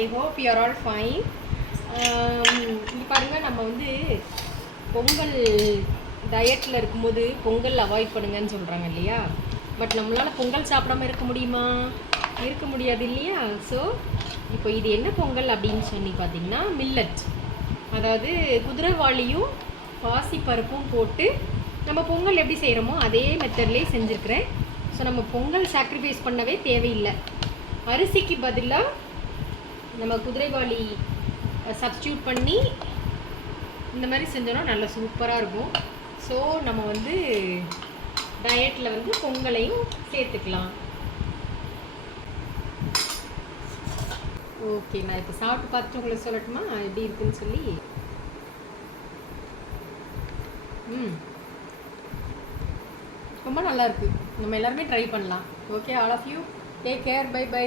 I hope you are all fine. இங்கே பாருங்கள், நம்ம வந்து பொங்கல் டயட்டில் இருக்கும்போது பொங்கல் அவாய்ட் பண்ணுங்கன்னு சொல்கிறாங்க இல்லையா? பட் நம்மளால் பொங்கல் சாப்பிடாம இருக்க முடியுமா? இருக்க முடியாது இல்லையா? ஸோ இப்போ இது என்ன பொங்கல் அப்படின்னு சொல்லி பார்த்தீங்கன்னா, மில்லட், அதாவது குதிரைவாளியும் பாசிப்பருப்பும் போட்டு நம்ம பொங்கல் எப்படி செய்கிறோமோ அதே மெத்தட்லேயே செஞ்சுருக்கிறேன். ஸோ நம்ம பொங்கல் சாக்ரிஃபைஸ் பண்ணவே தேவையில்லை. அரிசிக்கு பதிலாக நம்ம குதிரைவாளி சப்ஸ்டியூட் பண்ணி இந்த மாதிரி செஞ்சோன்னா நல்லா சூப்பராக இருக்கும். ஸோ நம்ம வந்து டயட்டில் வந்து பொங்கலையும் சேர்த்துக்கலாம். ஓகே, நான் இப்போ சாப்பிட்டு பார்த்துட்டு உங்களுக்கு சொல்லட்டுமா எப்படி இருக்குன்னு சொல்லி? ரொம்ப நல்லாயிருக்கு. நம்ம எல்லாருமே ட்ரை பண்ணலாம். Okay, all of you take care. Bye by.